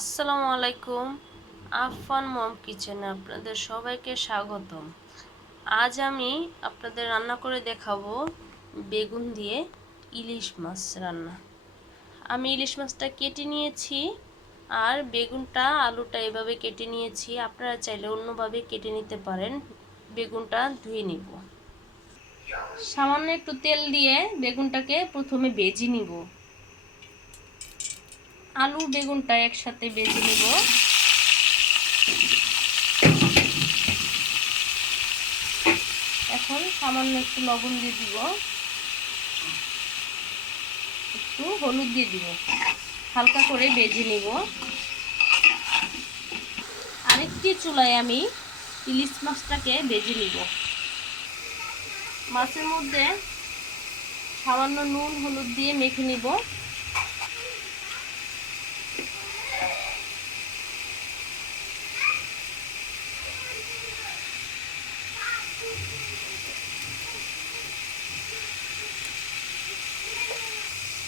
আসসালামু আলাইকুম। আফফান মম কিচেনে আপনাদের সবাইকে স্বাগতম। আজ আমি আপনাদের রান্না করে দেখাবো বেগুন দিয়ে ইলিশ মাছ রান্না। আমি ইলিশ মাছটা কেটে নিয়েছি আর বেগুনটা আলুটা এভাবে কেটে নিয়েছি। আপনারা চাইলে অন্যভাবে কেটে নিতে পারেন। বেগুনটা ধুয়ে নিব। সামান্য একটু তেল দিয়ে বেগুনটাকে প্রথমে ভেজে নিব। আলু বেগুনটা একসাথে ভেজে নিব। এখন সামান্য একটু লবণ দিয়ে দিব, একটু হলুদ দিয়ে দিব, হালকা করে ভেজে নিব। আরেকটি চুলায় আমি ইলিশ মাছটাকে ভেজে নিব। মাছের মধ্যে সামান্য নুন হলুদ দিয়ে মেখে নিব।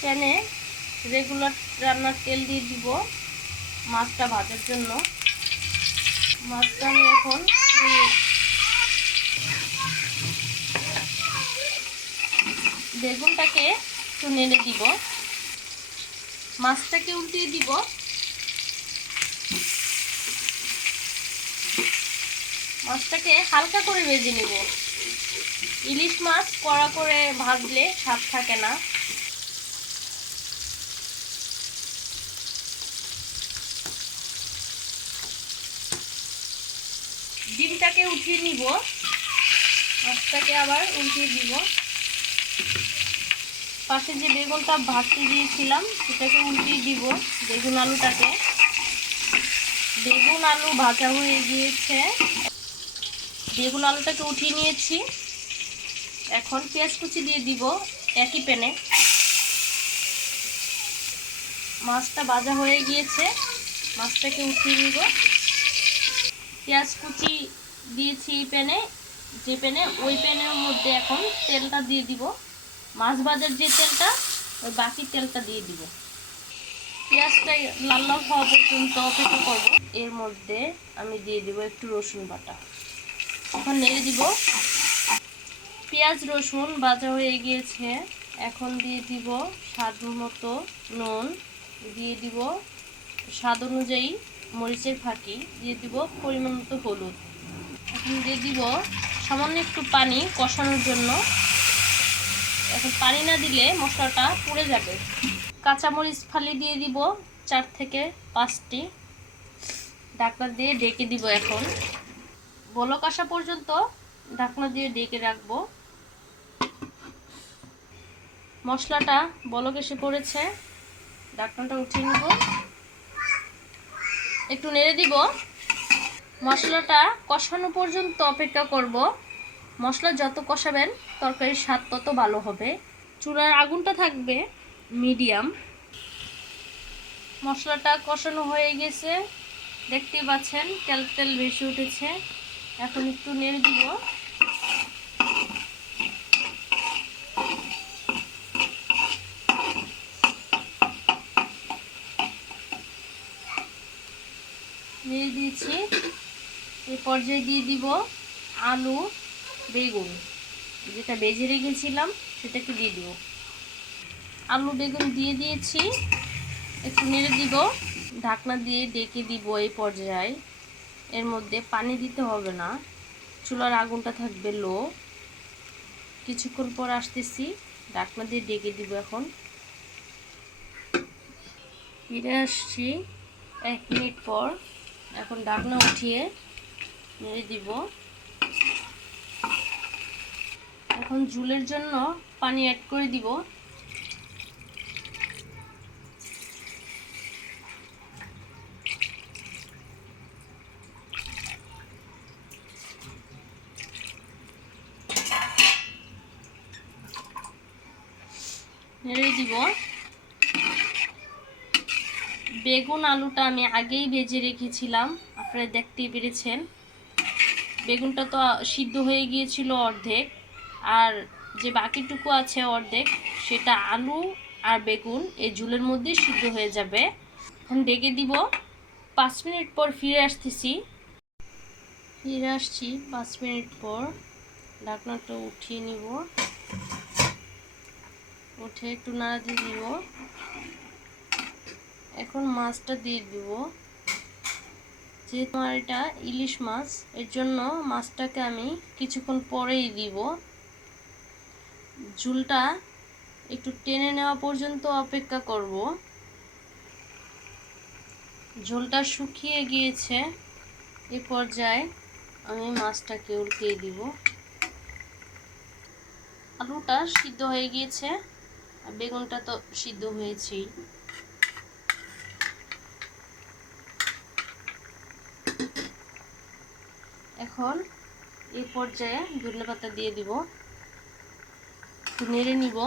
প্যানে রেগুলার রান্নার তেল দিয়ে দিব মাছটা ভাজার জন্য। মাছটা আমি এখন বেগুনটাকে একটু নেড়ে দিব, মাছটাকে উল্টিয়ে দিব। মাছটাকে হালকা করে ভেজে নিব। ইলিশ মাছ কড়া করে ভাজলে স্বাদ থাকে না। ডিমটাকে উঠিয়ে নিব, মাছটাকে আবার উল্টিয়ে দিব। পাশে যে বেগুনটা ভাজতে দিয়েছিলাম সেটাকে উল্টিয়ে দিব। বেগুন আলুটাকে, বেগুন আলু ভাজা হয়ে গিয়েছে। বেগুন আলুটাকে উঠিয়ে নিয়েছি। এখন পেঁয়াজ কুচি দিয়ে দিব একই প্যানে। মাছটা ভাজা হয়ে গিয়েছে, মাছটাকে উঠিয়ে নিব। পেঁয়াজ কুচি দিয়েছি এই প্যানে, যে প্যানে ওই প্যানের মধ্যে এখন তেলটা দিয়ে দিব। মাছ ভাজার যে তেলটা, ওই বাকি তেলটা দিয়ে দিব। পেঁয়াজটা লাল লাল হওয়া পর্যন্ত অপেক্ষা করব। এর মধ্যে আমি দিয়ে দিব একটু রসুন বাটা। এখন নেড়ে দিব। পেঁয়াজ রসুন ভাজা হয়ে গিয়েছে। এখন দিয়ে দিব স্বাদ মতো নুন, দিয়ে দিব স্বাদ অনুযায়ী মরিচের ফাঁকি, দিয়ে দিব পরিমাণ মতো হলুদ। এখন দিয়ে দিব সামান্য একটু পানি কষানোর জন্য। এখন পানি না দিলে মশলাটা পুড়ে যাবে। কাঁচামরিচ ফালি দিয়ে দিব 4 থেকে 5টি। ঢাকনা দিয়ে ঢেকে দিব। এখন বলক আসা পর্যন্ত ঢাকনা দিয়ে ঢেকে রাখবো। মশলাটা বলক এসে পড়েছে, ঢাকনাটা উঠিয়ে নিব। একটু নেড়ে দিব। মশলাটা কষানো পর্যন্ত অপেক্ষা করব। মশলা যত কষাবেন তরকারির স্বাদ তত ভালো হবে। চুলার আগুনটা থাকবে মিডিয়াম। মশলাটা কষানো হয়ে গেছে, দেখতেই পাচ্ছেন তেল তেল ভেসে উঠেছে। এখন একটু নেড়ে দিব। নেড়ে দিয়েছি। এই পর্যায়ে দিয়ে দিব আলু বেগুন, যেটা ভেজে রেখেছিলাম সেটাকে দিয়ে দিব। আলু বেগুন দিয়ে দিয়েছি, একটু নেড়ে দিব। ঢাকনা দিয়ে ডেকে দিব। এই পর্যায়ে এর মধ্যে পানি দিতে হবে না, চুলার আগুনটা থাকবে লো। কিছুক্ষণ পর আসতেছি, ঢাকনা দিয়ে ডেকে দিব। এখন ফিরে আসছি 1 মিনিট পর। এখন ঢাকনা উঠিয়ে নেড়ে দিব। এখন ঝোলের জন্য পানি অ্যাড করে দিব। নেড়ে দিব। বেগুন আলুটা আমি আগেই ভেজে রেখেছিলাম, আপনারা দেখতেই পেরেছেন। বেগুনটা তো সিদ্ধ হয়ে গিয়েছিল অর্ধেক, আর যে বাকিটুকু আছে অর্ধেক, সেটা আলু আর বেগুন এই ঝোলের মধ্যে সিদ্ধ হয়ে যাবে। এখন ঢেকে দিব। 5 মিনিট পর ফিরে আসতেছি। ফিরে আসছি 5 মিনিট পর। ঢাকনাটা উঠিয়ে নিব, উঠে একটু নাড়া দিয়ে দিব। এখন মাছটা দিয়ে দিব। যেহেতু আমার এটা ইলিশ মাছ, এর জন্য মাছটাকে আমি কিছুক্ষণ পরেই দিব। ঝোলটা একটু টেনে নেওয়া পর্যন্ত অপেক্ষা করব। ঝোলটা শুকিয়ে গিয়েছে, এ পর্যায়ে আমি মাছটাকে উল্টিয়ে দিব। আলুটা সিদ্ধ হয়ে গিয়েছে, আর বেগুনটা তো সিদ্ধ হয়েছেই। এখন এই পর্যায়ে ধনেপাতা দিয়ে দিব, একটু নেড়ে নিব।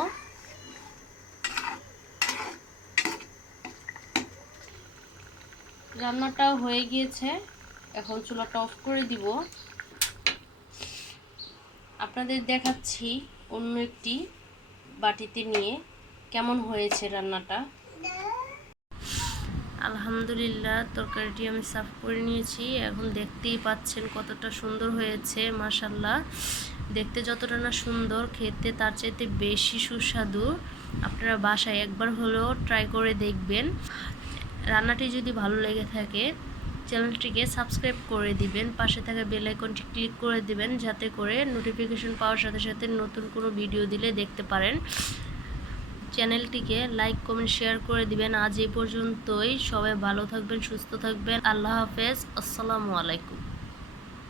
রান্নাটাও হয়ে গিয়েছে, এখন চুলাটা অফ করে দিব। আপনাদের দেখাচ্ছি অন্য একটি বাটিতে নিয়ে কেমন হয়েছে রান্নাটা। আলহামদুলিল্লাহ, তরকারিটি আমি সার্ভ করে নিয়েছি। এখন দেখতেই পাচ্ছেন কতটা সুন্দর হয়েছে, মাশাআল্লাহ। দেখতে যতটা না সুন্দর, খেতে তার চাইতে বেশি সুস্বাদু। আপনারা বাসায় একবার হলেও ট্রাই করে দেখবেন। রান্নাটি যদি ভালো লেগে থাকে, চ্যানেলটিকে সাবস্ক্রাইব করে দিবেন, পাশে থাকা বেল আইকনটি ক্লিক করে দিবেন, যাতে করে নোটিফিকেশন পাওয়ার সাথে সাথে নতুন কোনো ভিডিও দিলে দেখতে পারেন। চ্যানেলটিকে লাইক, কমেন্ট, শেয়ার করে দিবেন। আজ এই পর্যন্তই। সবাই ভালো থাকবেন, সুস্থ থাকবেন। আল্লাহ হাফেজ। আসসালামু আলাইকুম।